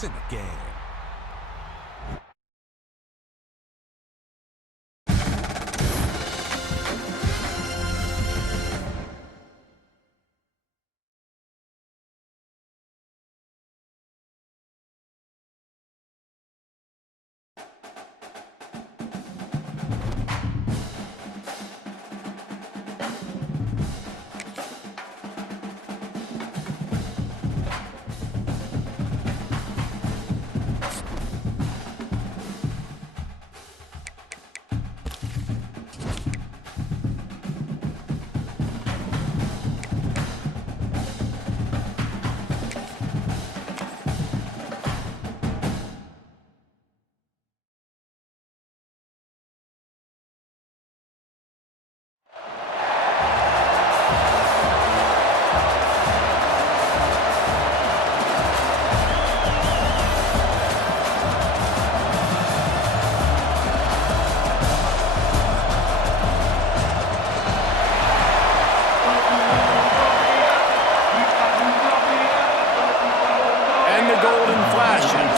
It's in the game.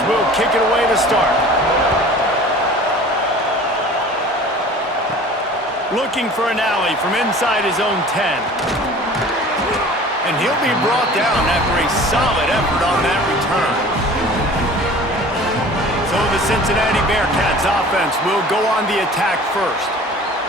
Will kick it away to start. Looking for an alley from inside his own 10. And he'll be brought down after a solid effort on that return. So the Cincinnati Bearcats offense will go on the attack first.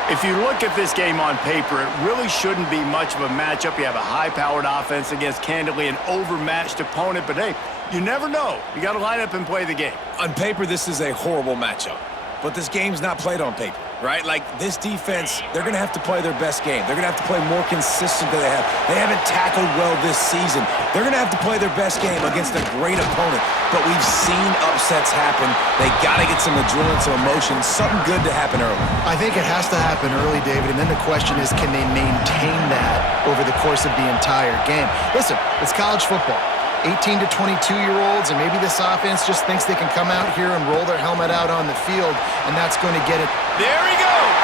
If you look at this game on paper, it really shouldn't be much of a matchup. You have a high-powered offense against, candidly, an overmatched opponent. But, hey, you never know. You got to line up and play the game. On paper, this is a horrible matchup. But this game's not played on paper, right? Like, this defense, they're going to have to play their best game. They're going to have to play more consistent than they have. They haven't tackled well this season. They're going to have to play their best game against a great opponent. But we've seen upsets happen. They got to get some adrenaline, some emotion, something good to happen early. I think it has to happen early, David, and then the question is, can they maintain that over the course of the entire game? Listen, it's college football. 18 to 22-year-olds, and maybe this offense just thinks they can come out here and roll their helmet out on the field, and that's going to get it. There he goes!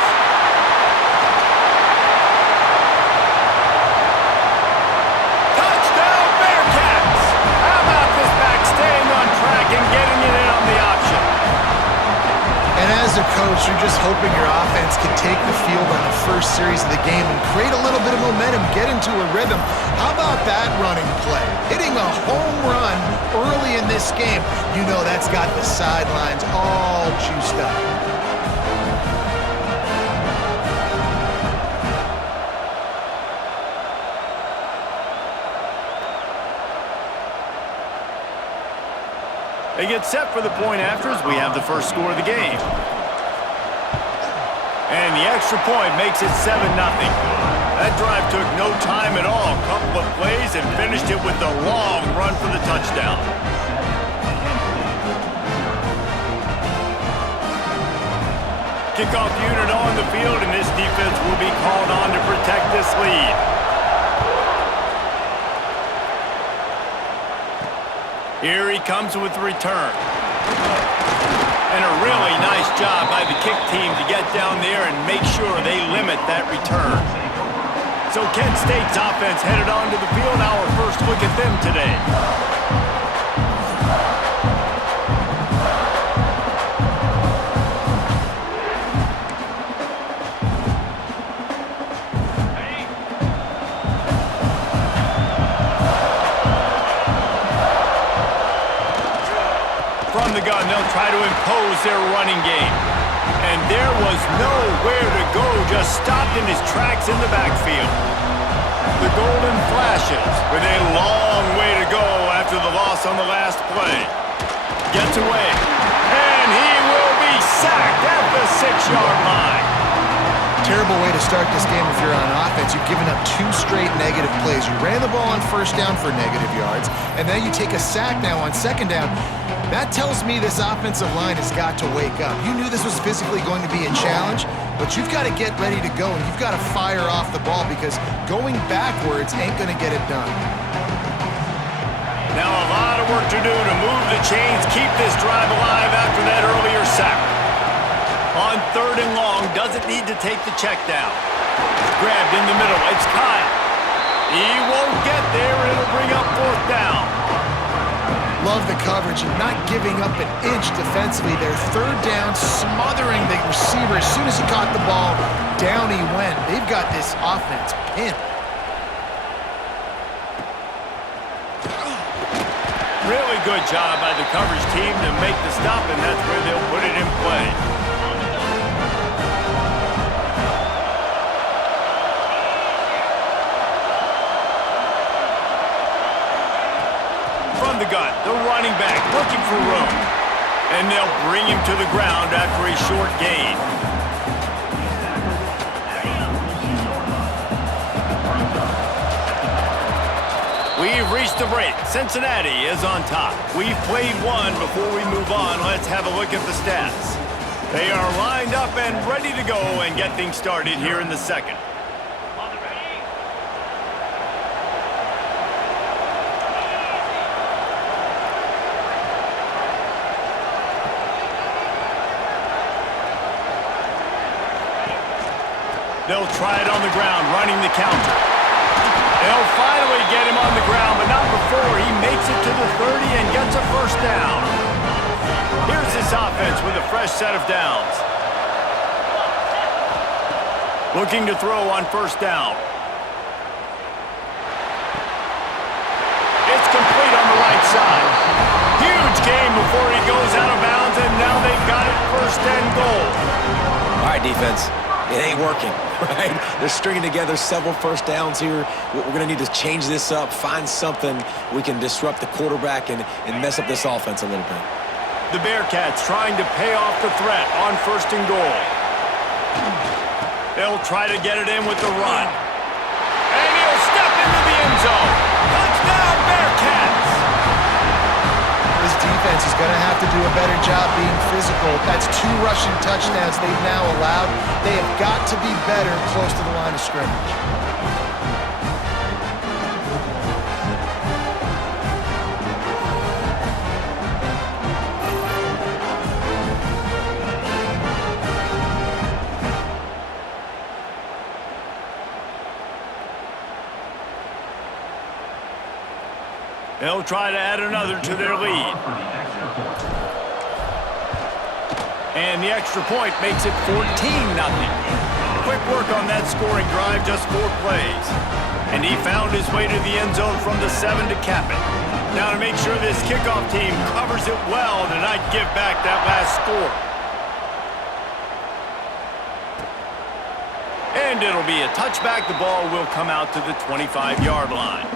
Touchdown, Bearcats! How about this back staying on track and getting it in on the option? And as a coach, you're just hoping your offense can take the field on the first series of the game and create a little bit of momentum, get into a rhythm. How about that running play? Hitting a home run early in this game. You know that's got the sidelines all juiced up. They get set for the point after as we have the first score of the game. And the extra point makes it 7-0. That drive took no time at all. A couple of plays and finished it with a long run for the touchdown. Kickoff unit on the field, and this defense will be called on to protect this lead. Here he comes with the return. And a really nice job by the kick team to get down there and make sure they limit that return. So Kent State's offense headed onto the field. Our first look at them today. From the gun, they'll try to impose their running game. And there was nowhere to go, just stopped in his tracks in the backfield. The Golden Flashes with a long way to go after the loss on the last play. Gets away, and he will be sacked at the 6-yard line. Terrible way to start this game if you're on offense. You've given up 2 straight negative plays. You ran the ball on first down for negative yards, and then you take a sack now on second down. That tells me this offensive line has got to wake up. You knew this was physically going to be a challenge, but you've got to get ready to go, and you've got to fire off the ball because going backwards ain't going to get it done. Now a lot of work to do to move the chains, keep this drive alive after that earlier sack. On 3rd and long, doesn't need to take the check down. Grabbed in the middle, it's Kyle. He won't get there, and it'll bring up 4th down. love the coverage and not giving up an inch defensively. Their third down, smothering the receiver. As soon as he caught the ball, down he went. They've got this offense pinned. Really good job by the coverage team to make the stop, and that's where they'll put it in play. From the gun, the running back looking for room. And they'll bring him to the ground after a short gain. We've reached the break. Cincinnati is on top. We've played one. Before we move on, let's have a look at the stats. They are lined up and ready to go and get things started here in the second. They'll try it on the ground, running the counter. They'll finally get him on the ground, but not before he makes it to the 30 and gets a first down. Here's this offense with a fresh set of downs. Looking to throw on first down. It's complete on the right side. Huge game before he goes out of bounds, and now they've got it first and goal. All right, defense. It ain't working, right? They're stringing together several first downs here. We're going to need to change this up, find something we can disrupt the quarterback and mess up this offense a little bit. The Bearcats trying to pay off the threat on first and goal. They'll try to get it in with the run. And he'll step into the end zone. Touchdown, Bearcats! This defense is going to have to do a better job being physical. That's 2 rushing touchdowns they've now allowed. They have got to be better close to the line of scrimmage. They'll try to add another to their lead. And the extra point makes it 14-0. Quick work on that scoring drive, just 4 plays. And he found his way to the end zone from the 7 to cap it. Now to make sure this kickoff team covers it well to not give back that last score. And it'll be a touchback. The ball will come out to the 25-yard line.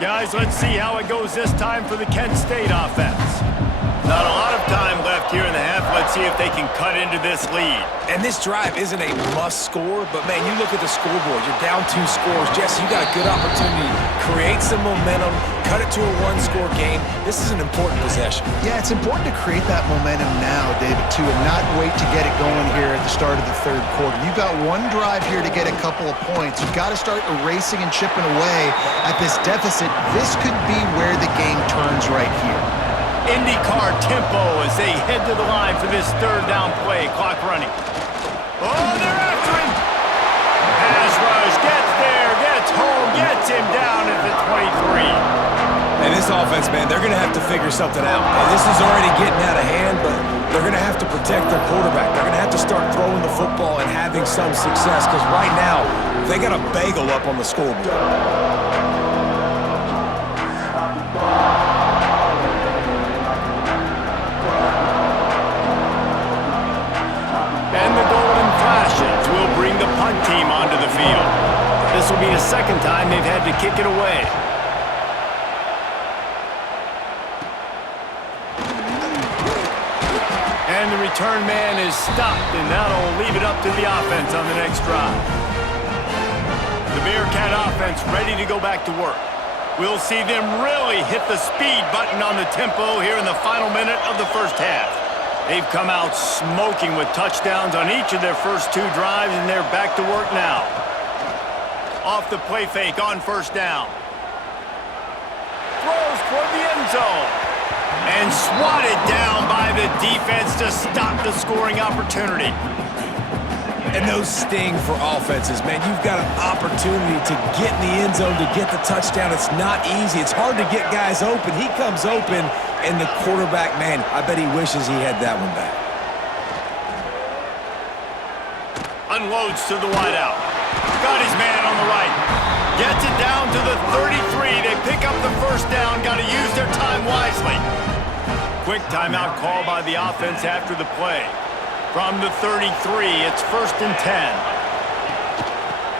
Guys, let's see how it goes this time for the Kent State offense. Not a lot of time left here in the half. Let's see if they can cut into this lead. And this drive isn't a must score, but man, you look at the scoreboard. You're down 2 scores. Jesse, you got a good opportunity. Create some momentum. Cut it to a 1-score game. This is an important possession. Yeah, it's important to create that momentum now, David, too, and not wait to get it going here at the start of the third quarter. You've got 1 drive here to get a couple of points. You've got to start erasing and chipping away at this deficit. This could be where the game turns right here. IndyCar tempo as they head to the line for this third down play. Clock running. Oh, they're after him. Pass rush gets there, gets home, gets him down at the 23. And this offense, man, they're going to have to figure something out. And this is already getting out of hand, but they're going to have to protect their quarterback. They're going to have to start throwing the football and having some success because right now, they got a bagel up on the scoreboard. And the Golden Flashes will bring the punt team onto the field. This will be the second time they've had to kick it away. And the return man is stopped, and that'll leave it up to the offense on the next drive. The Bearcat offense ready to go back to work. We'll see them really hit the speed button on the tempo here in the final minute of the first half. They've come out smoking with touchdowns on each of their first 2 drives, and they're back to work now. Off the play fake on first down. Throws toward the end zone. And swatted down by the defense to stop the scoring opportunity. And those sting for offenses, man. You've got an opportunity to get in the end zone, to get the touchdown. It's not easy. It's hard to get guys open. He comes open, and the quarterback, man, I bet he wishes he had that one back. Unloads to the wideout. Got his man on the right. Gets it down to the 33. They pick up the first down. Got to use their time wisely. Quick timeout call by the offense after the play. From the 33, it's 1st and 10.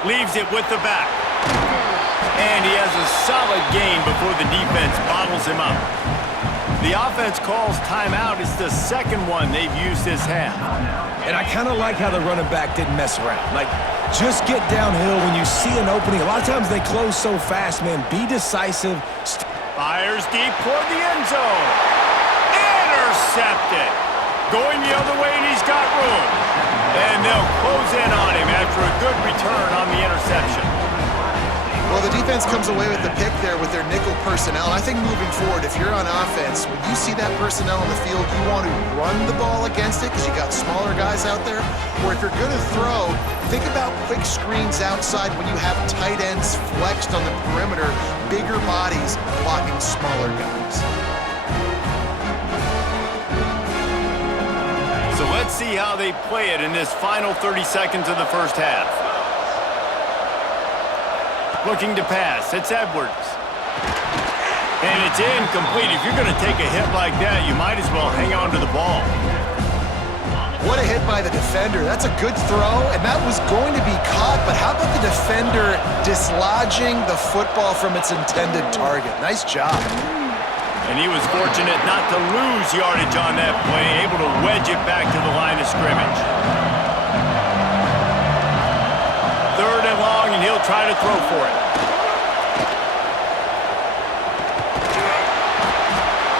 Leaves it with the back. And he has a solid gain before the defense bottles him up. The offense calls timeout. It's the second one they've used this half. And I kind of like how the running back didn't mess around. Like, just get downhill when you see an opening. A lot of times they close so fast, man. Be decisive. Fires deep toward the end zone. Intercepted. Going the other way, and he's got room. And they'll close in on him after a good return on the interception. Well, the defense comes away with the pick there with their nickel personnel. I think moving forward, if you're on offense, when you see that personnel on the field, you want to run the ball against it because you got smaller guys out there. Or if you're going to throw, think about quick screens outside when you have tight ends flexed on the perimeter, bigger bodies blocking smaller guys. So let's see how they play it in this final 30 seconds of the first half. Looking to pass. It's Edwards. And it's incomplete. If you're going to take a hit like that, you might as well hang on to the ball. What a hit by the defender. That's a good throw, and that was going to be caught, but how about the defender dislodging the football from its intended target? Nice job. And he was fortunate not to lose yardage on that play, able to wedge it back to the line of scrimmage. 3rd and long, and he'll try to throw for it.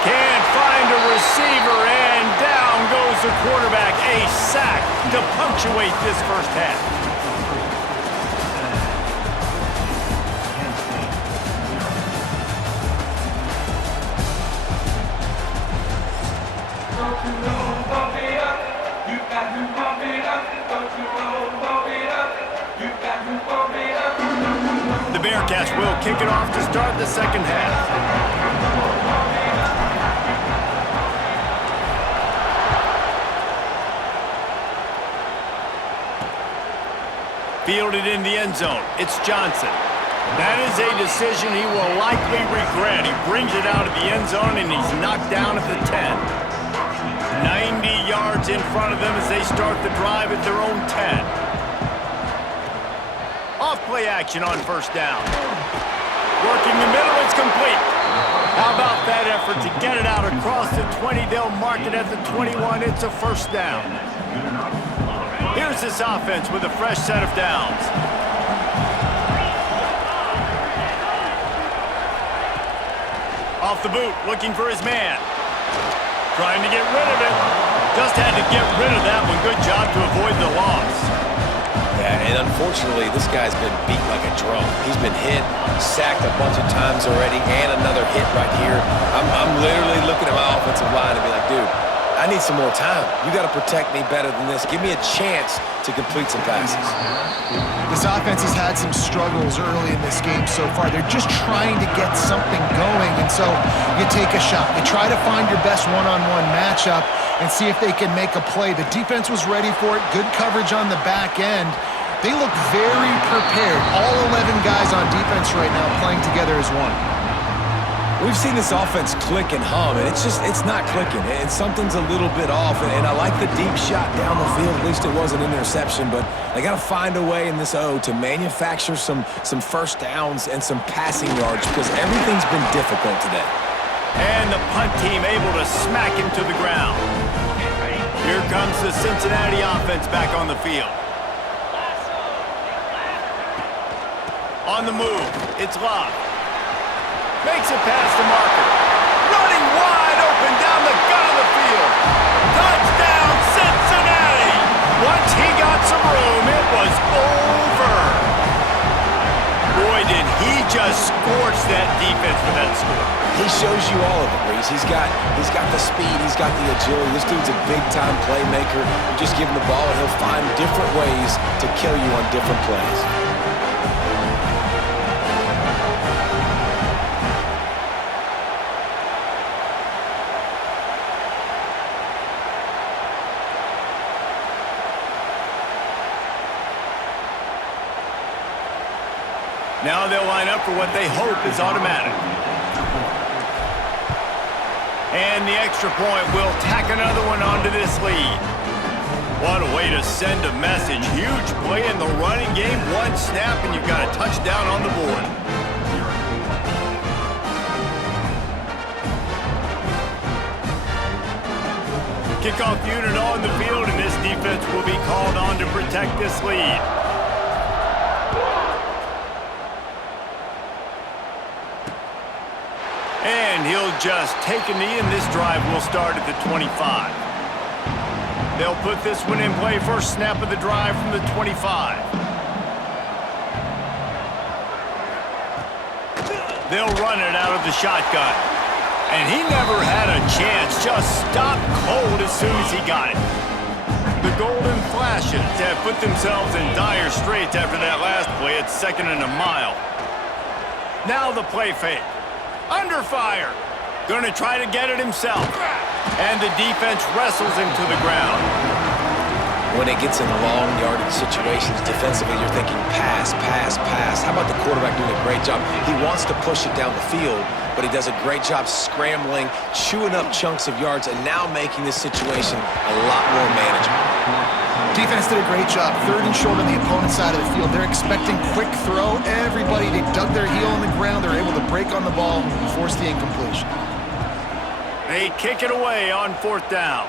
Can't find a receiver, and down goes the quarterback. A sack to punctuate this first half. The Bearcats will kick it off to start the second half. Fielded in the end zone. It's Johnson. That is a decision he will likely regret. He brings it out of the end zone, and he's knocked down at the 10. 90 yards in front of them as they start the drive at their own 10. Off-play action on first down. Working the middle, it's complete. How about that effort to get it out across the 20? They'll mark it at the 21. It's a first down. Here's this offense with a fresh set of downs. Off the boot, looking for his man. Trying to get rid of it. Just had to get rid of that one. Good job to avoid the loss. Yeah, and unfortunately, this guy's been beat like a drum. He's been hit, sacked a bunch of times already, and another hit right here. I'm literally looking at my offensive line and be like, dude, I need some more time. You got to protect me better than this. Give me a chance to complete some passes. This offense has had some struggles early in this game so far. They're just trying to get something going, and so you take a shot. You try to find your best one-on-one matchup and see if they can make a play. The defense was ready for it. Good coverage on the back end. They look very prepared. All 11 guys on defense right now playing together as one. We've seen this offense click and hum, and it's not clicking, and something's a little bit off, and I like the deep shot down the field. At least it was an interception, but they got to find a way in this O to manufacture some first downs and some passing yards because everything's been difficult today. And the punt team able to smack him to the ground. Here comes the Cincinnati offense back on the field. On the move, it's Love. Makes it past the marker. Running wide open down the gut of the field. Touchdown, Cincinnati! Once he got some room, it was over. Boy, did he just just scorched that defense with that score. He shows you all of it, Reese. He's got the speed, he's got the agility. This dude's a big-time playmaker. You just give him the ball, and he'll find different ways to kill you on different plays. Now they'll line up for what they hope is automatic. And the extra point will tack another one onto this lead. What a way to send a message. Huge play in the running game. One snap and you've got a touchdown on the board. Kickoff unit on the field, and this defense will be called on to protect this lead. And he'll just take a knee, and this drive will start at the 25. They'll put this one in play. First snap of the drive from the 25. They'll run it out of the shotgun. And he never had a chance. Just stopped cold as soon as he got it. The Golden Flashes have put themselves in dire straits after that last play at 2nd and a mile. Now the play fake. Under fire. Going to try to get it himself. And the defense wrestles him to the ground. When it gets in long yardage situations defensively, you're thinking pass, pass, pass. How about the quarterback doing a great job? He wants to push it down the field, but he does a great job scrambling, chewing up chunks of yards, and now making this situation a lot more manageable. Defense did a great job. 3rd and short on the opponent's side of the field. They're expecting quick throw. Everybody, they dug their heel on the ground. They're able to break on the ball, force the incompletion. They kick it away on 4th down.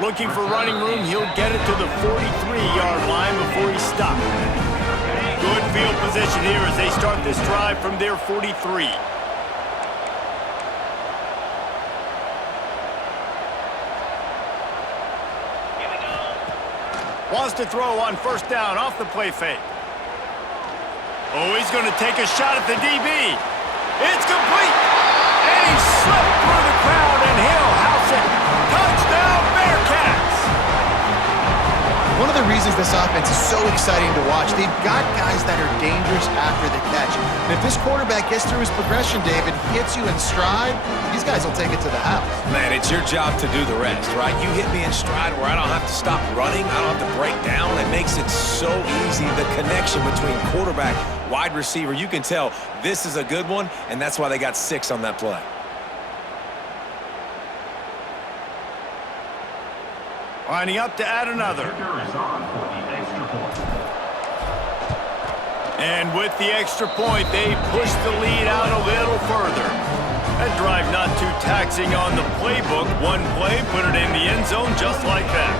Looking for running room. He'll get it to the 43-yard line before he stops. Good field position here as they start this drive from their 43. Wants to throw on 1st down off the play fake. Oh, he's going to take a shot at the DB. It's complete. And he slipped through the crowd, and he'll house it. Touchdown, Bearcats. One of the reasons this offense is so exciting to watch, they've got guys that are dangerous after the catch. And if this quarterback gets through his progression, David, hits you in stride, these guys will take it to the house. Man, it's your job to do the rest, right? You hit me in stride where I don't have to stop running. I don't have to break down. It makes it so easy. The connection between quarterback, wide receiver, you can tell this is a good one, and that's why they got 6 on that play. Lining up to add another. And with the extra point, they push the lead out a little further. That drive not too taxing on the playbook. One play, put it in the end zone just like that.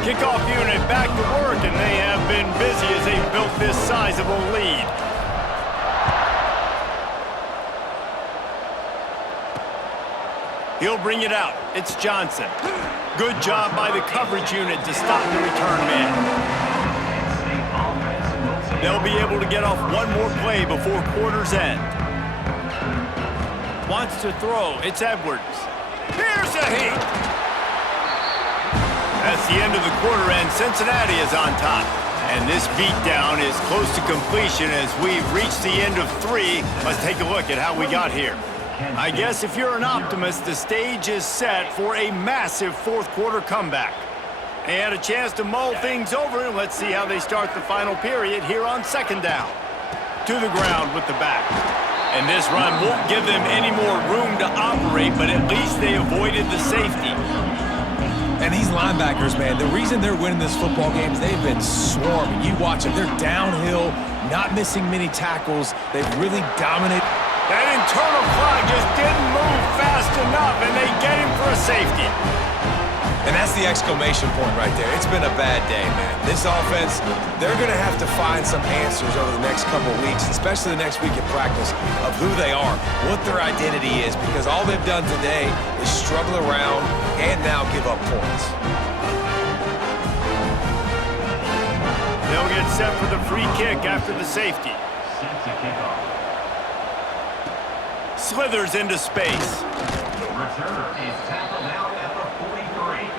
Kickoff unit back to work, and they have been busy as they've built this sizable lead. He'll bring it out. It's Johnson. Good job by the coverage unit to stop the return man. They'll be able to get off one more play before quarter's end. Wants to throw. It's Edwards. Here's a hit. That's the end of the quarter, and Cincinnati is on top. And this beatdown is close to completion as we've reached the end of 3. Let's take a look at how we got here. I guess if you're an optimist, the stage is set for a massive 4th quarter comeback. They had a chance to mull things over, and let's see how they start the final period here on 2nd down. To the ground with the back. And this run won't give them any more room to operate, but at least they avoided the safety. And these linebackers, man, the reason they're winning this football game is they've been swarming. You watch them. They're downhill, not missing many tackles. They've really dominated. That internal clock just didn't move fast enough, and they get him for a safety. And that's the exclamation point right there. It's been a bad day, man. This offense, they're going to have to find some answers over the next couple of weeks, especially the next week at practice, of who they are, what their identity is, because all they've done today is struggle around and now give up points. They'll get set for the free kick after the safety. Slithers into space. The returner is tackled out at the 43.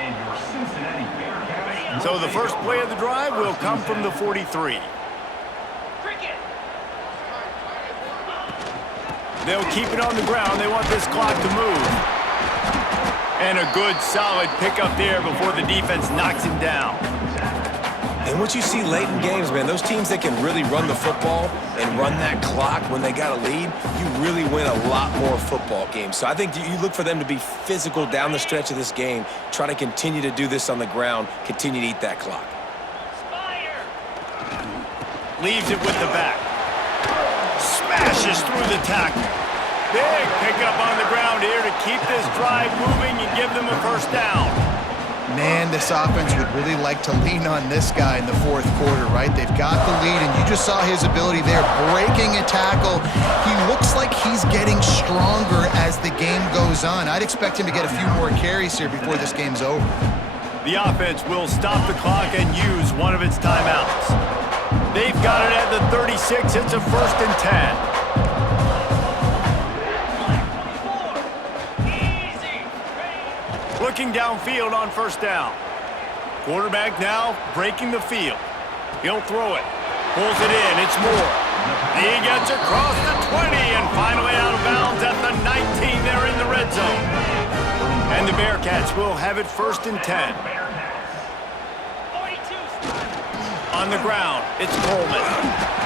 And your Cincinnati Bearcats... So the first play of the drive will come from the 43. They'll keep it on the ground. They want this clock to move. And a good, solid pickup there before the defense knocks him down. And what you see late in games, man, those teams that can really run the football and run that clock when they got a lead, you really win a lot more football games. So I think you look for them to be physical down the stretch of this game, try to continue to do this on the ground, continue to eat that clock. Leaves it with the back. Smashes through the tackle. Big pickup on the ground here to keep this drive moving and give them a first down. Man, this offense would really like to lean on this guy in the fourth quarter, right? They've got the lead, and you just saw his ability there, breaking a tackle. He looks like he's getting stronger as the game goes on. I'd expect him to get a few more carries here before this game's over. The offense will stop the clock and use one of its timeouts. They've got it at the 36. It's a 1st and 10. Looking downfield on first down. Quarterback now breaking the field. He'll throw it. Pulls it in. It's Moore. He gets across the 20 and finally out of bounds at the 19. They're in the red zone. And the Bearcats will have it 1st and 10. On the ground, it's Coleman.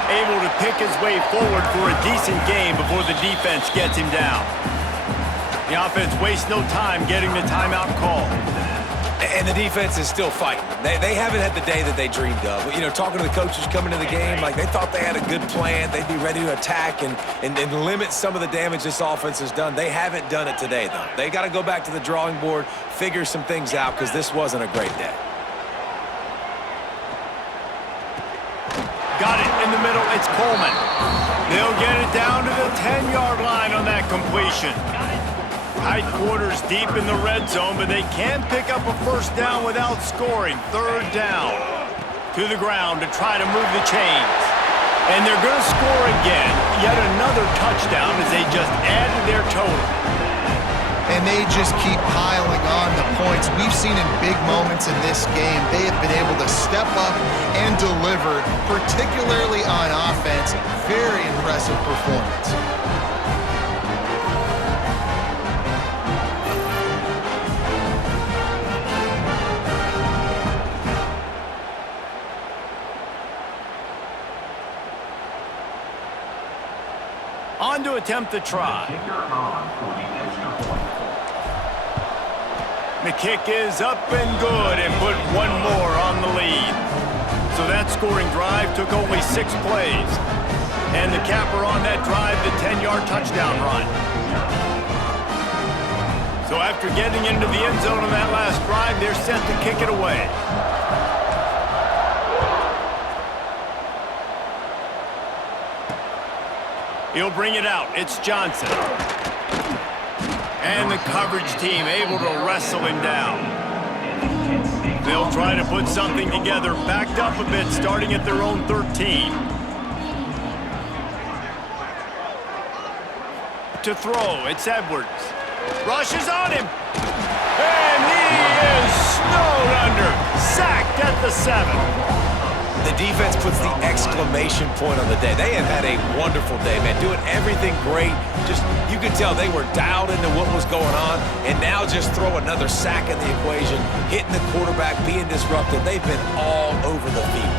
Able to pick his way forward for a decent game before the defense gets him down. The offense wastes no time getting the timeout call. And the defense is still fighting. They haven't had the day that they dreamed of. You know, talking to the coaches coming to the game, like they thought they had a good plan. They'd be ready to attack and limit some of the damage this offense has done. They haven't done it today, though. They got to go back to the drawing board, figure some things out, because this wasn't a great day. Got it in the middle. It's Coleman. They'll get it down to the 10-yard line on that completion. Tight quarters deep in the red zone, but they can pick up a first down without scoring. 3rd down. To the ground to try to move the chains. And they're going to score again. Yet another touchdown as they just added their total. And they just keep piling on the points. We've seen in big moments in this game, they have been able to step up and deliver, particularly on offense. Very impressive performance. On to attempt the try. The kick is up and good and put one more on the lead. So that scoring drive took only 6 plays. And the capper on that drive, the 10-yard touchdown run. So after getting into the end zone on that last drive, they're set to kick it away. He'll bring it out. It's Johnson. And the coverage team able to wrestle him down. They'll try to put something together, backed up a bit, starting at their own 13. To throw, it's Edwards. Rushes on him. And he is snowed under. Sacked at the 7. The defense puts the exclamation point on the day. They have had a wonderful day, man. Doing everything great. Just, you could tell they were dialed into what was going on. And now just throw another sack in the equation. Hitting the quarterback, being disruptive. They've been all over the field.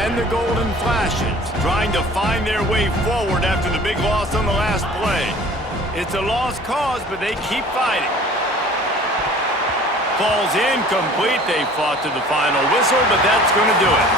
And the Golden Flashes trying to find their way forward after the big loss on the last play. It's a lost cause, but they keep fighting. Falls incomplete. They fought to the final whistle, but that's going to do it.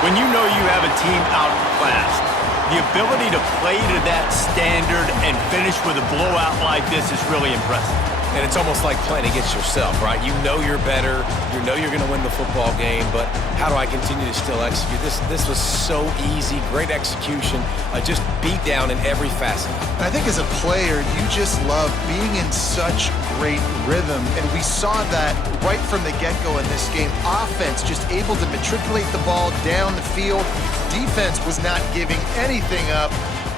When you know you have a team out fast, The ability to play to that standard and finish with a blowout like this is really impressive. And it's almost like playing against yourself, right? You know you're better. You know you're going to win the football game, but how do I continue to still execute? This was so easy, great execution, just beat down in every facet. I think as a player, you just love being in such great rhythm, and we saw that right from the get-go in this game. Offense just able to matriculate the ball down the field. Defense was not giving anything up.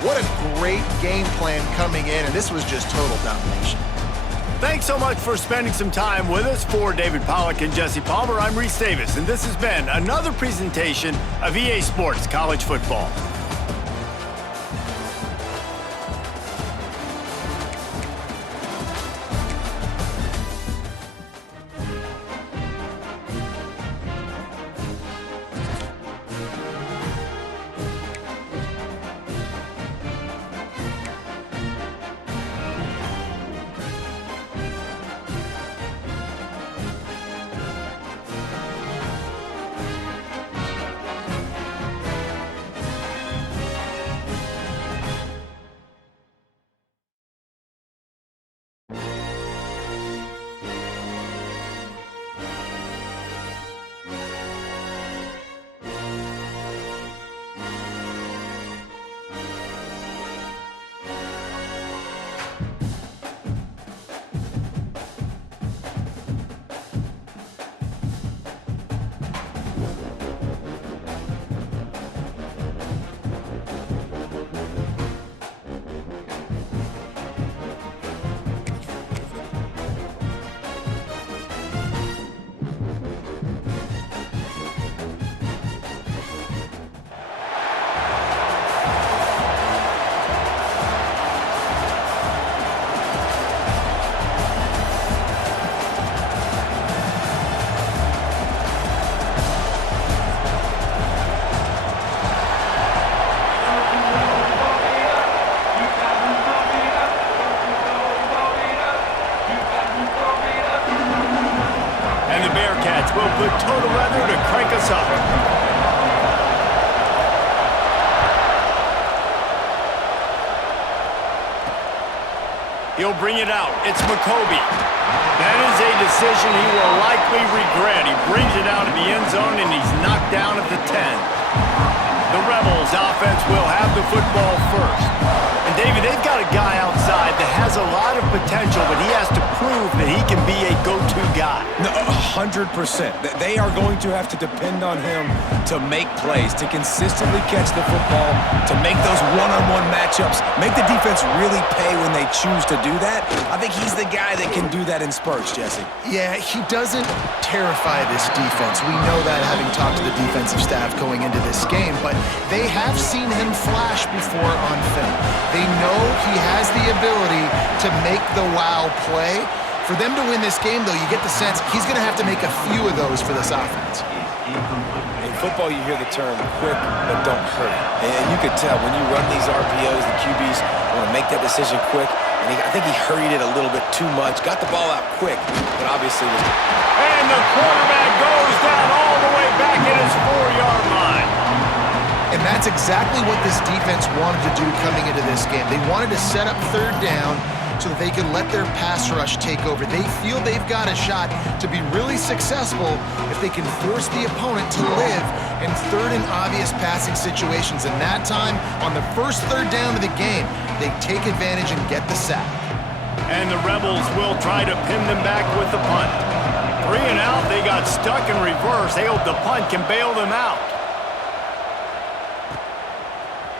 What a great game plan coming in, and this was just total domination. Thanks so much for spending some time with us. For David Pollack and Jesse Palmer, I'm Reese Davis, and this has been another presentation of EA Sports College Football. Will put total weather to crank us up. He'll bring it out. It's McCoby. That is a decision he will likely regret. He brings it out of the end zone, and he's knocked down at the 10. The Rebels offense will have the football first. And David, they've got a guy outside that has a lot of potential, but he has to prove that he can be a go-to guy. No, 100%. They are going to have to depend on him to make plays, to consistently catch the football, to make those one-on-one matchups, make the defense really pay when they choose to do that. I think he's the guy that can do that in spurts, Jesse. Yeah, he doesn't terrify this defense. We know that, having talked to the defensive staff going into this game, but they have seen him flash before on film. They know he has the ability to make the wow play. For them to win this game, though, you get the sense he's going to have to make a few of those for this offense. In football, you hear the term quick, but don't hurry. And you could tell when you run these RPOs, the QBs want to make that decision quick. And I think he hurried it a little bit too much. Got the ball out quick, but obviously was... And the quarterback goes down all the way back at his 4-yard line. And that's exactly what this defense wanted to do coming into this game. They wanted to set up third down so that they could let their pass rush take over. They feel they've got a shot to be really successful if they can force the opponent to live in third and obvious passing situations. And that time, on the first third down of the game, they take advantage and get the sack. And the Rebels will try to pin them back with the punt. 3 and out, they got stuck in reverse. They hope the punt can bail them out.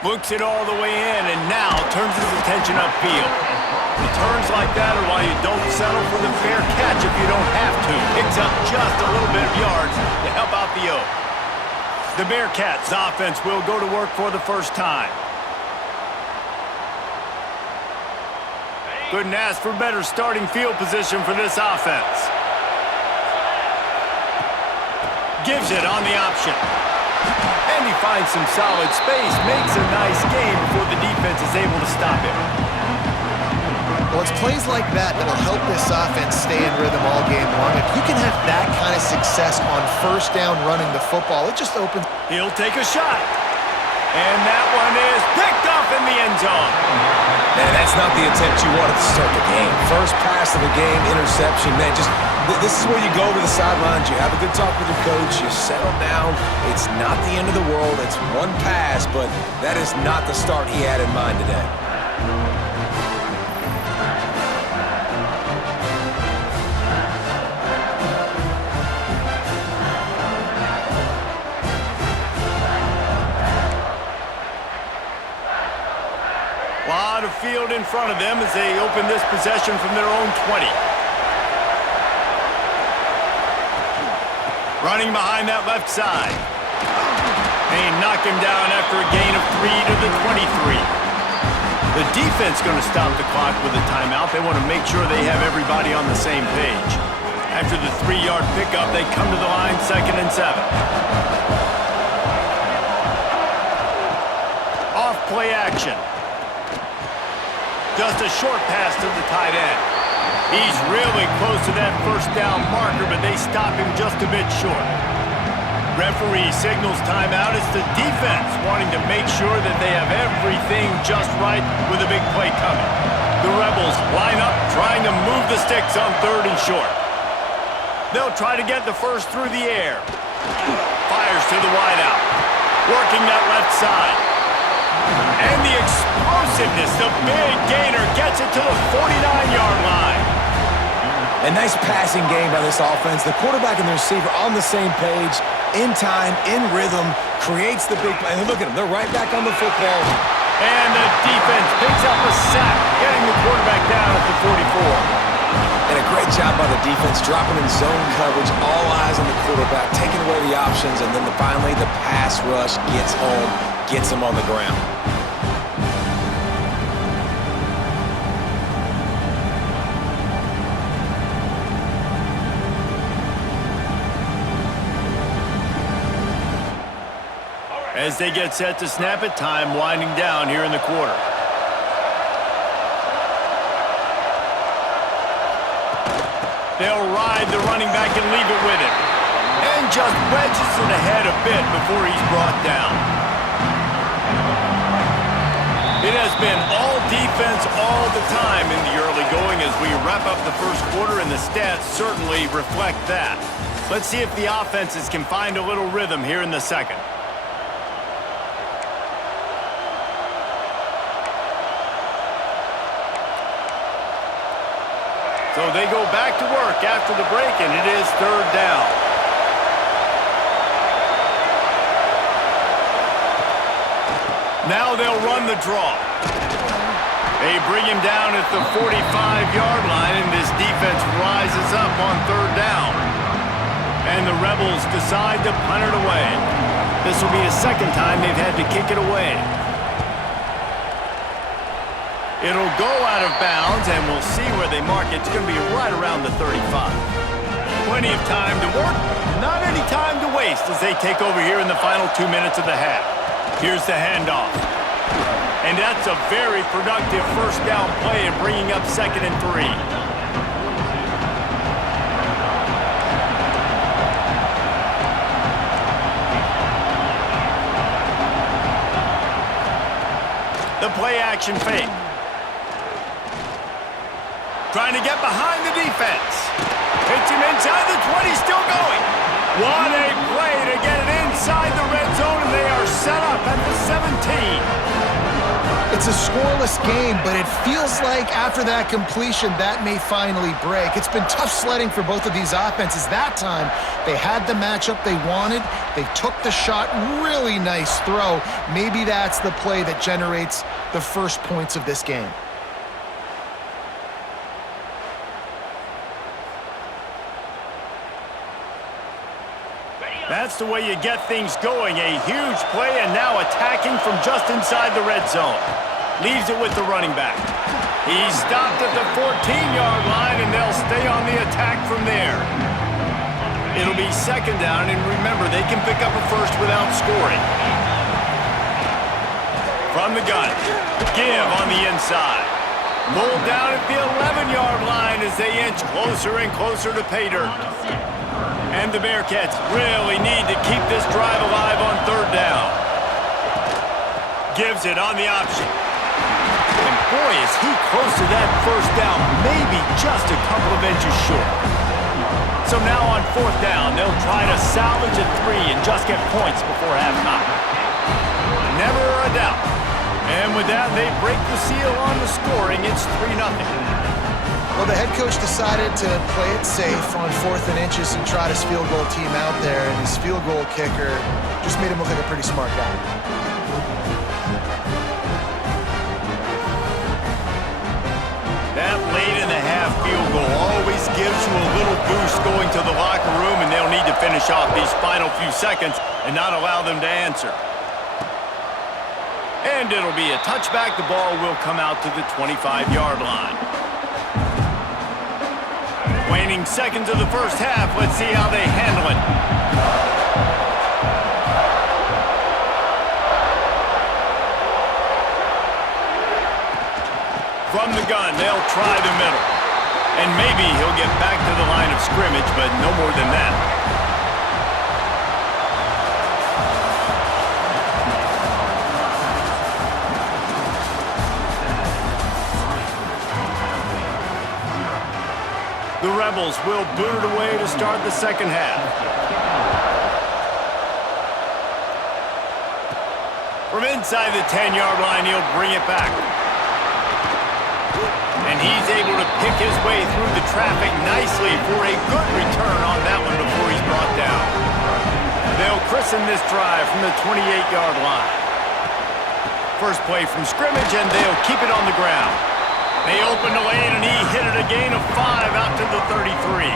Looks it all the way in, and now turns his attention upfield. Returns like that are why you don't settle for the fair catch if you don't have to. Picks up just a little bit of yards to help out the O. The Bearcats offense will go to work for the first time. Couldn't ask for better starting field position for this offense. Gives it on the option. And he finds some solid space, makes a nice game before the defense is able to stop him. Well, it's plays like that that'll help this offense stay in rhythm all game long. If you can have that kind of success on first down running the football, it just opens. He'll take a shot. And that one is picked off in the end zone. Man, that's not the attempt you wanted to start the game. First pass of the game, interception. Man, this is where you go to the sidelines. You have a good talk with your coach. You settle down. It's not the end of the world. It's one pass, but that is not the start he had in mind today. A lot of field in front of them as they open this possession from their own 20. Running behind that left side. They knock him down after a gain of 3 to the 23. The defense going to stop the clock with a timeout. They want to make sure they have everybody on the same page. After the 3-yard pickup, they come to the line, 2nd and 7. Off play action. Just a short pass to the tight end. He's really close to that first down marker, but they stop him just a bit short. Referee signals timeout. It's the defense wanting to make sure that they have everything just right with a big play coming. The Rebels line up, trying to move the sticks on 3rd and short. They'll try to get the first through the air. Fires to the wideout. Working that left side. And the explosiveness, the big gainer gets it to the 49-yard line. A nice passing game by this offense. The quarterback and the receiver on the same page, in time, in rhythm, creates the big play. And look at them, they're right back on the football. And the defense picks up a sack, getting the quarterback down at the 44. And a great job by the defense, dropping in zone coverage, all eyes on the quarterback, taking away the options, and then finally the pass rush gets home, gets him on the ground. As they get set to snap it, time winding down here in the quarter. They'll ride the running back and leave it with him. And just wedges it ahead a bit before he's brought down. It has been all defense all the time in the early going as we wrap up the first quarter, and the stats certainly reflect that. Let's see if the offenses can find a little rhythm here in the second. So they go back to work after the break, and it is 3rd down. Now they'll run the draw. They bring him down at the 45-yard line, and this defense rises up on 3rd down. And the Rebels decide to punt it away. This will be the second time they've had to kick it away. It'll go out of bounds, and we'll see where they mark it. It's going to be right around the 35. Plenty of time to work, not any time to waste as they take over here in the final 2 minutes of the half. Here's the handoff. And that's a very productive first down play in bringing up 2nd and 3. The play action fake. Trying to get behind the defense. Hits him inside the 20, still going. What a play to get it inside the red zone, and they are set up at the 17. It's a scoreless game, but it feels like after that completion, that may finally break. It's been tough sledding for both of these offenses. That time, they had the matchup they wanted. They took the shot. Really nice throw. Maybe that's the play that generates the first points of this game. That's the way you get things going. A huge play, and now attacking from just inside the red zone. Leaves it with the running back. He's stopped at the 14-yard line, and they'll stay on the attack from there. It'll be 2nd down, and remember, they can pick up a first without scoring. From the gun, give on the inside. Pulled down at the 11-yard line as they inch closer and closer to pay dirt. And the Bearcats really need to keep this drive alive on 3rd down. gives it on the option. And boy, is he close to that first down, maybe just a couple of inches short. So now on fourth down, they'll try to salvage a 3 and just get points before halftime. Never a doubt. And with that, they break the seal on the scoring. It's 3-0. Well, the head coach decided to play it safe on 4th and inches and trot his field goal team out there, and his field goal kicker just made him look like a pretty smart guy. That late in the half field goal always gives you a little boost going to the locker room, and they'll need to finish off these final few seconds and not allow them to answer. And it'll be a touchback. The ball will come out to the 25-yard line. Waning seconds of the first half. Let's see how they handle it. From the gun, they'll try the middle. And maybe he'll get back to the line of scrimmage, but no more than that. The Rebels will boot it away to start the second half. From inside the 10-yard line, he'll bring it back. And he's able to pick his way through the traffic nicely for a good return on that one before he's brought down. They'll christen this drive from the 28-yard line. First play from scrimmage, and they'll keep it on the ground. They opened the lane, and he hit it a gain of 5 out to the 33.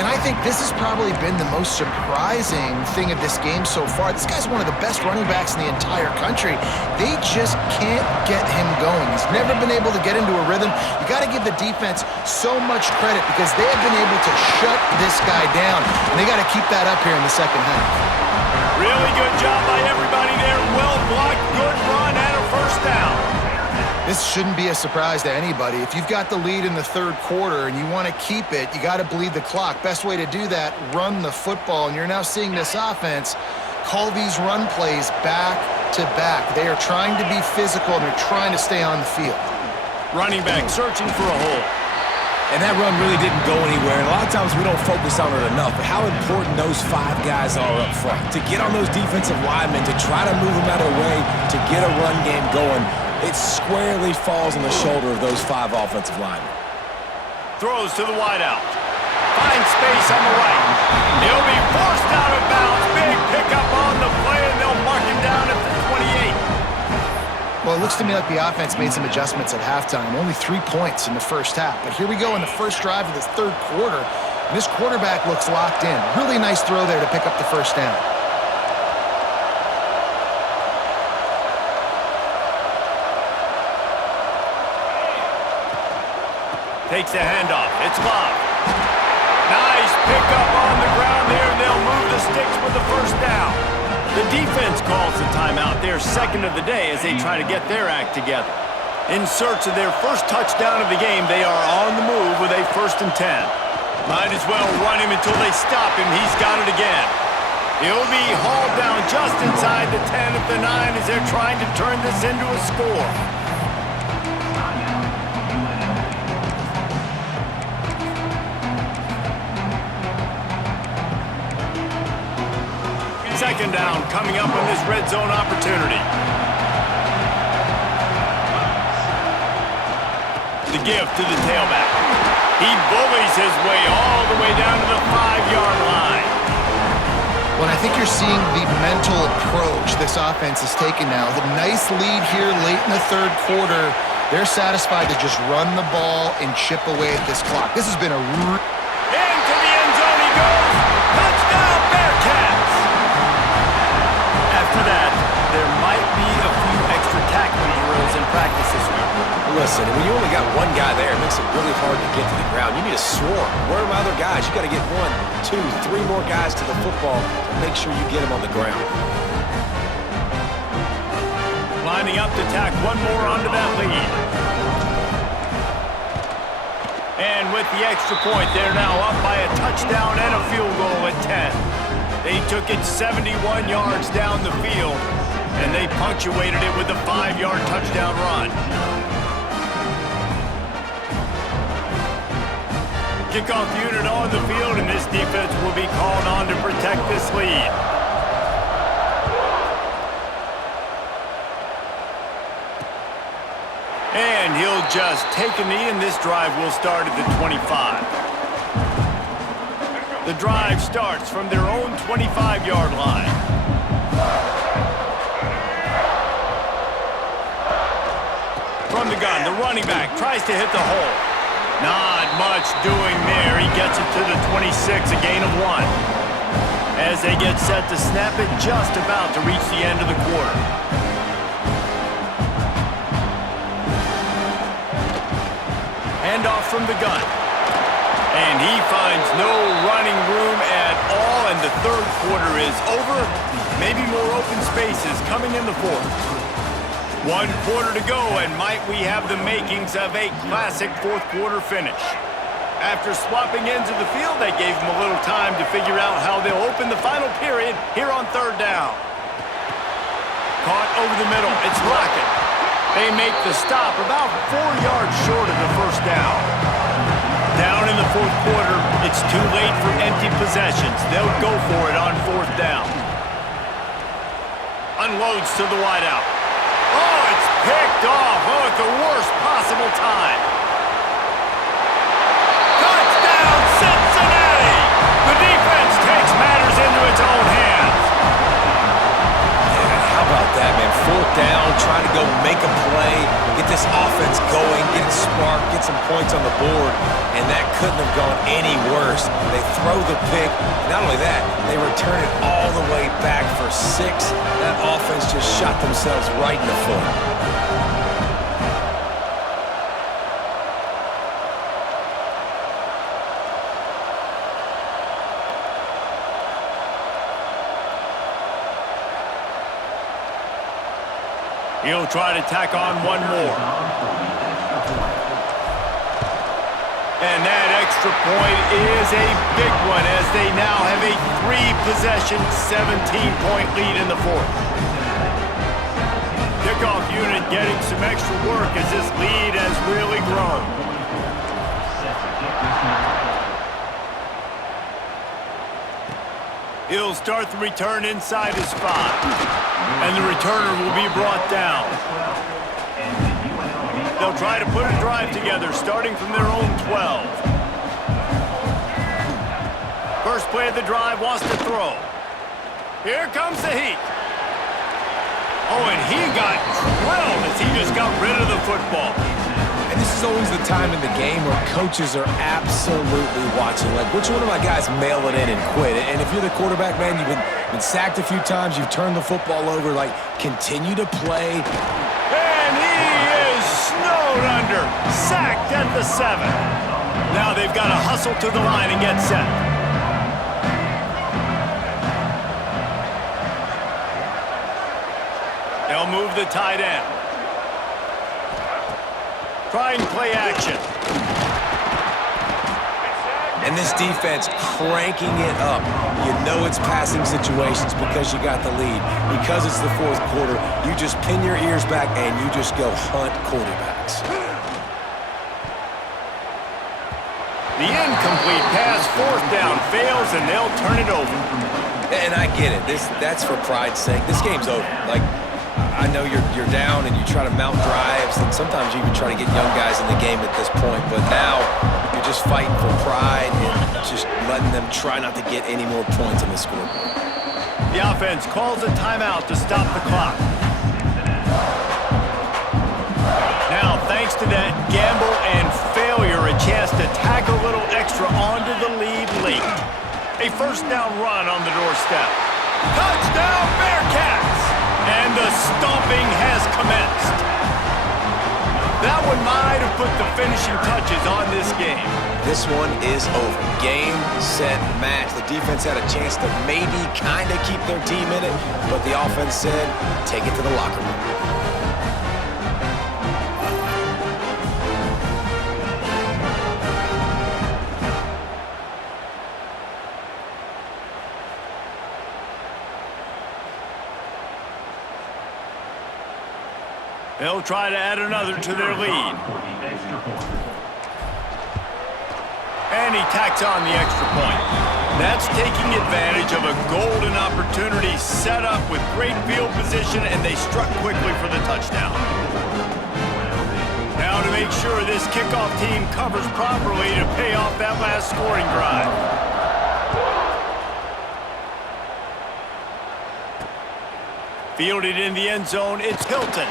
And I think this has probably been the most surprising thing of this game so far. This guy's one of the best running backs in the entire country. They just can't get him going. He's never been able to get into a rhythm. You got to give the defense so much credit because they have been able to shut this guy down, and they got to keep that up here in the second half. Really good job by everybody there. Well blocked, good run, and a first down. This shouldn't be a surprise to anybody. If you've got the lead in the third quarter and you want to keep it, you got to bleed the clock. Best way to do that, run the football. And you're now seeing this offense call these run plays back to back. They are trying to be physical, and they're trying to stay on the field. Running back searching for a hole. And that run really didn't go anywhere. And a lot of times we don't focus on it enough, but how important those 5 guys are up front. To get on those defensive linemen, to try to move them out of the way, to get a run game going, it squarely falls on the shoulder of those 5 offensive linemen. Throws to the wideout. Finds space on the right. He'll be forced out of bounds. Big pickup on the play, and they'll mark him down at the 28. Well, it looks to me like the offense made some adjustments at halftime. Only 3 points in the first half. But here we go in the first drive of this third quarter. And this quarterback looks locked in. Really nice throw there to pick up the first down. Takes the handoff. It's Love. Nice pickup on the ground there, and they'll move the sticks with the first down. The defense calls the timeout, their second of the day, as they try to get their act together. In search of their first touchdown of the game, they are on the move with a 1st and 10. Might as well run him until they stop him. He's got it again. He'll be hauled down just inside the 10 at the 9 as they're trying to turn this into a score. Second down coming up on this red zone opportunity. The give to the tailback. He bullies his way all the way down to the 5-yard line. Well, I think you're seeing the mental approach this offense has taken now. The nice lead here late in the third quarter. They're satisfied to just run the ball and chip away at this clock. This has been a... Into the end zone he goes. Touchdown, Bearcats! After that, there might be a few extra tackling drills in practice this week. Listen, when you only got one guy there, it makes it really hard to get to the ground. You need a swarm. Where are my other guys? You got to get 1, 2, 3 more guys to the football to make sure you get him on the ground. Lining up to tack one more onto that lead. And with the extra point, they're now up by a touchdown and a field goal at 10. They took it 71 yards down the field. and they punctuated it with a 5-yard touchdown run. Kickoff unit on the field, and this defense will be called on to protect this lead. And he'll just take a knee, and this drive will start at the 25. The drive starts from their own 25-yard line. From the gun, the running back tries to hit the hole. Not much doing there. He gets it to the 26, a gain of 1. As they get set to snap it, just about to reach the end of the quarter. Handoff from the gun. And he finds no running room at all, and the third quarter is over. Maybe more open spaces coming in the fourth. 1 quarter to go, and might we have the makings of a classic fourth quarter finish. After swapping ends of the field, they gave him a little time to figure out how they'll open the final period here on third down. Caught over the middle. It's Lockett. They make the stop about 4 yards short of the first down. Down in the fourth quarter, it's too late for empty possessions. They'll go for it on fourth down. Unloads to the wideout. Oh, it's picked off. Oh, at the worst possible time. Touchdown, Cincinnati! The defense takes matters into its own hands. Yeah, how about that, man? Fourth down, trying to go make a play, get this offense going, get it sparked, get some points on the board, and that couldn't have gone any worse. They throw the pick. Not only that, they return it all the way back for 6. That offense just shot themselves right in the foot. He'll try to tack on one more. And that extra point is a big one as they now have a 3-possession, 17-point lead in the fourth. Kickoff unit getting some extra work as this lead has really grown. He'll start the return inside his 5. And the returner will be brought down. They'll try to put a drive together, starting from their own 12. First play of the drive wants to throw. Here comes the heat. Oh, and he got drilled as he just got rid of the football. And this is always the time in the game where coaches are absolutely watching. Like, which one of my guys mail it in and quit? And if you're the quarterback, man, you've been sacked a few times, you've turned the football over, like, continue to play. And he is snowed under, sacked at the 7. Now they've got to hustle to the line and get set. They'll move the tight end. Try and play action. And this defense cranking it up. You know it's passing situations because you got the lead. Because it's the fourth quarter, you just pin your ears back and you just go hunt quarterbacks. The incomplete pass, fourth down, fails, and they'll turn it over. And I get it. That's for pride's sake. This game's over. Like, I know you're down and you try to mount drives, and sometimes you even try to get young guys in the game at this point, but now you're just fighting for pride and just letting them try not to get any more points on the scoreboard. The offense calls a timeout to stop the clock. Now, thanks to that gamble and failure, a chance to tack a little extra onto the lead late. A first down run on the doorstep. Touchdown, Bearcats! And the stomping has commenced. That one might have put the finishing touches on this game. This one is over. Game, set, match. The defense had a chance to maybe kind of keep their team in it, but the offense said, take it to the locker room. They'll try to add another to their lead. And he tacks on the extra point. That's taking advantage of a golden opportunity set up with great field position, and they struck quickly for the touchdown. Now to make sure this kickoff team covers properly to pay off that last scoring drive. Fielded in the end zone, it's Hilton.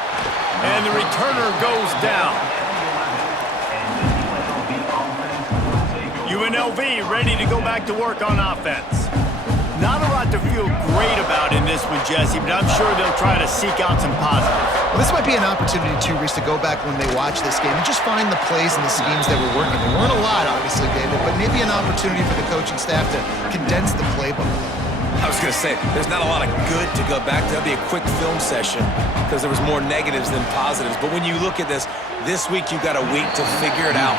And the returner goes down. UNLV ready to go back to work on offense. Not a lot to feel great about in this one, Jesse, but I'm sure they'll try to seek out some positives. Well, this might be an opportunity, too, Reese, to go back when they watch this game and just find the plays and the schemes that were working. There weren't a lot, obviously, David, but maybe an opportunity for the coaching staff to condense the playbook a little. I was going to say, there's not a lot of good to go back to. That'll be a quick film session because there was more negatives than positives. But when you look at this week you've got a week to figure it out,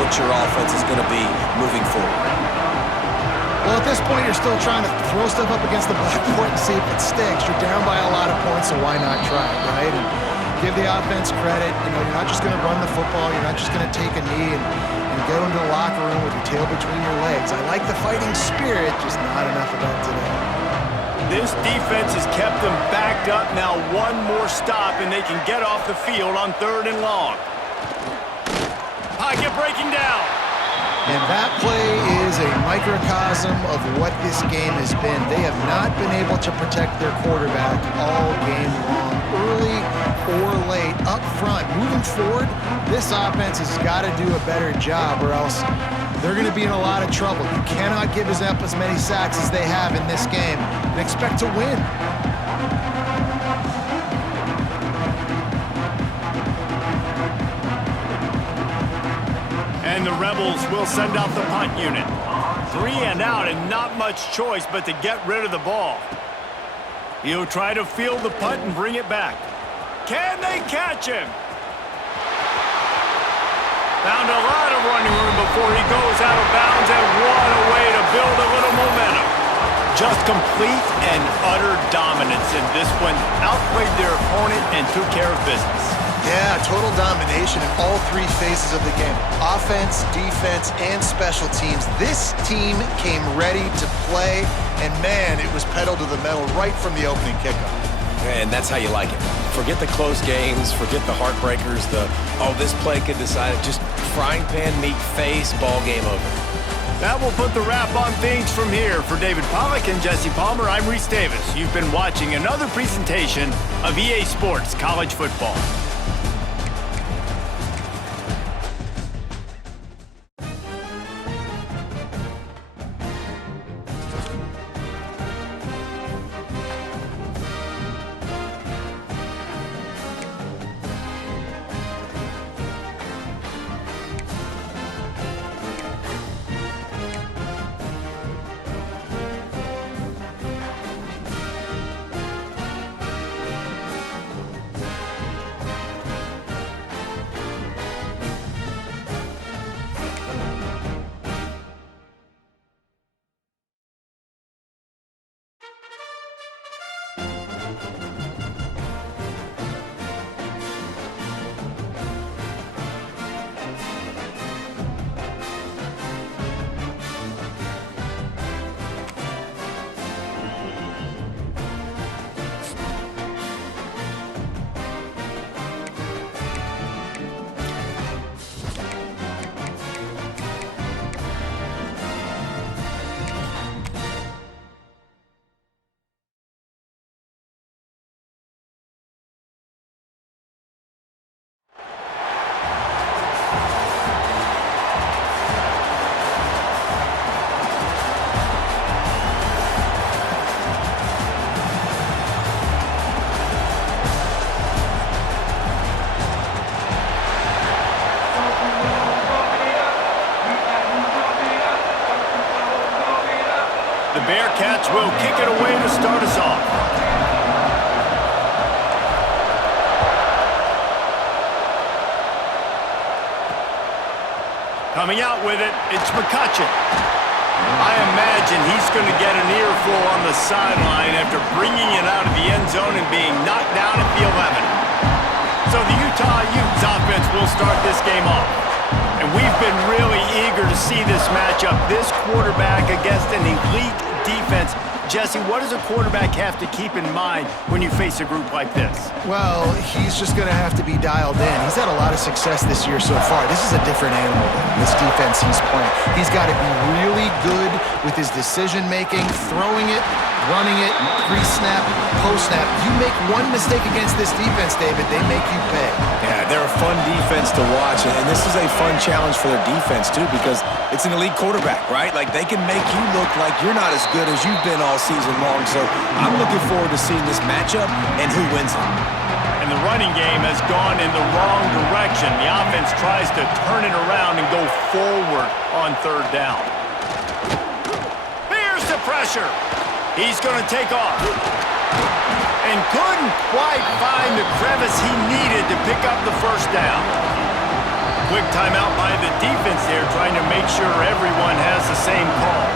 what your offense is going to be moving forward. Well, at this point, you're still trying to throw stuff up against the blackboard and see if it sticks. You're down by a lot of points, so why not try it, right? And give the offense credit. You know, you're not just going to run the football. You're not just going to take a knee and go into the locker room with your tail between your legs. I like the fighting spirit, just not enough of that today. This defense has kept them backed up. Now one more stop, and they can get off the field on 3rd and long. Pocket breaking down. And that play is a microcosm of what this game has been. They have not been able to protect their quarterback all game long, early or late, up front. Moving forward, this offense has got to do a better job or else they're going to be in a lot of trouble. You cannot give up as many sacks as they have in this game and expect to win. And the Rebels will send out the punt unit. 3 and out and not much choice but to get rid of the ball. He'll try to field the punt and bring it back. Can they catch him? Found a lot of running room before he goes out of bounds, and what a way to build a little momentum. Just complete and utter dominance in this one. Outplayed their opponent and took care of business. Yeah, total domination in all 3 phases of the game. Offense, defense, and special teams. This team came ready to play, and man, it was pedal to the metal right from the opening kickoff. And that's how you like it. Forget the close games, forget the heartbreakers, this play could decide it. Just frying pan, meat face, ball game over. That will put the wrap on things from here. For David Pollack and Jesse Palmer, I'm Reese Davis. You've been watching another presentation of EA Sports College Football. The Bearcats will kick it away to start us off. Coming out with it, it's McCutcheon. I imagine he's going to get an earful on the sideline after bringing it out of the end zone and being knocked down at the 11. So Utah Utes offense will start this game off. And we've been really eager to see this matchup. This quarterback against an elite defense. Jesse, what does a quarterback have to keep in mind when you face a group like this? Well, he's just going to have to be dialed in. He's had a lot of success this year so far. This is a different animal than this defense he's playing. He's got to be really good with his decision-making, throwing it, running it, pre-snap, post-snap. You make one mistake against this defense, David, they make you pay. Yeah, they're a fun defense to watch, and this is a fun challenge for their defense, too, because it's an elite quarterback, right? Like, they can make you look like you're not as good as you've been all season long, so I'm looking forward to seeing this matchup and who wins it. And the running game has gone in the wrong direction. The offense tries to turn it around and go forward on third down. Here's the pressure. He's going to take off. And couldn't quite find the crevice he needed to pick up the first down. Quick timeout by the defense there, trying to make sure everyone has the same call.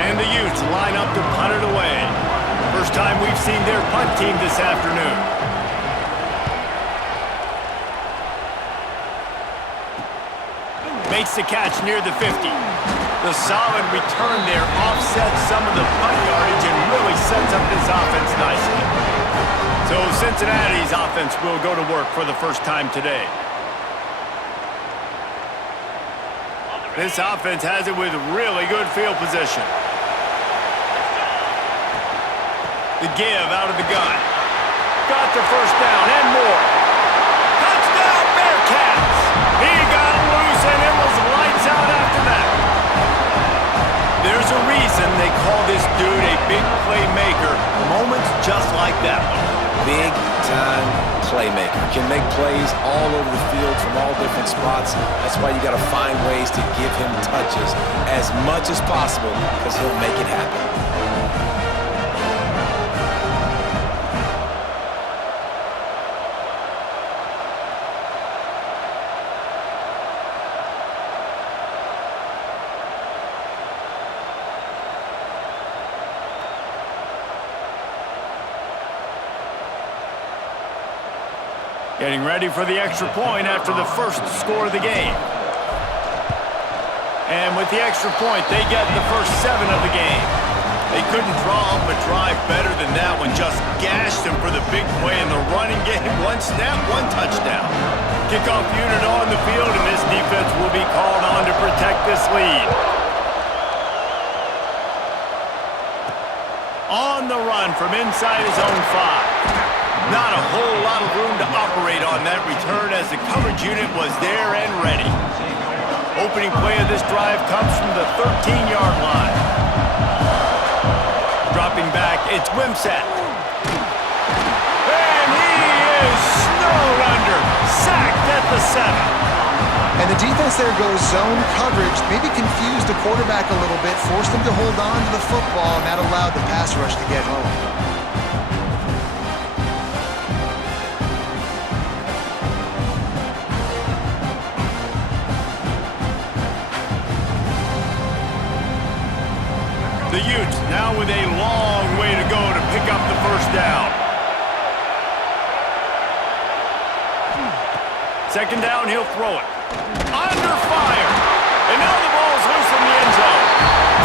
And the Utes line up to punt it away. First time we've seen their punt team this afternoon. Makes the catch near the 50. The solid return there offsets some of the punt yardage and really sets up this offense nicely. So Cincinnati's offense will go to work for the first time today. This offense has it with really good field position. The give out of the gun. Got the first down and more. Touchdown, Bearcats! He got loose and it was lights out after that. There's a reason they call this dude a big playmaker. Moments just like that one. Big-time playmaker. Can make plays all over the field from all different spots. That's why you got to find ways to give him touches as much as possible because he'll make it happen. Getting ready for the extra point after the first score of the game. And with the extra point, they get the first 7 of the game. They couldn't draw up a drive better than that one. Just gashed them for the big play in the running game. 1 snap, 1 touchdown. Kickoff unit on the field, and this defense will be called on to protect this lead. On the run from inside his own 5. Not a whole lot of room to operate on that return as the coverage unit was there and ready. Opening play of this drive comes from the 13-yard line. Dropping back, it's Wimsatt. And he is snowed under, sacked at the 7. And the defense there goes zone coverage, maybe confused the quarterback a little bit, forced him to hold on to the football, and that allowed the pass rush to get home. The Utes now with a long way to go to pick up the first down. Second down, he'll throw it. Under fire. And now the ball's loose in the end zone.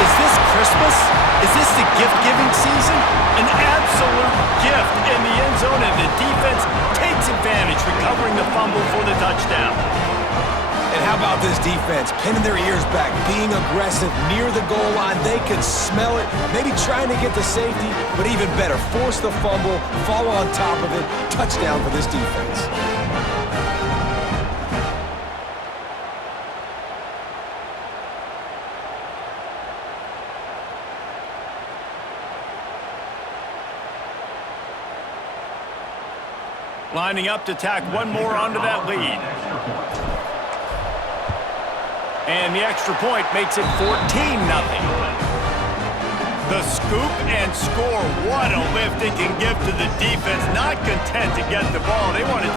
Is this Christmas? Is this the gift-giving season? An absolute gift in the end zone, and the defense takes advantage, recovering the fumble for the touchdown. And how about this defense? Pinning their ears back, being aggressive near the goal line. They could smell it, maybe trying to get the safety, but even better, force the fumble, fall on top of it. Touchdown for this defense. Lining up to tack one more onto that lead. And the extra point makes it 14-0. The scoop and score. What a lift it can give to the defense. Not content to get the ball. They want to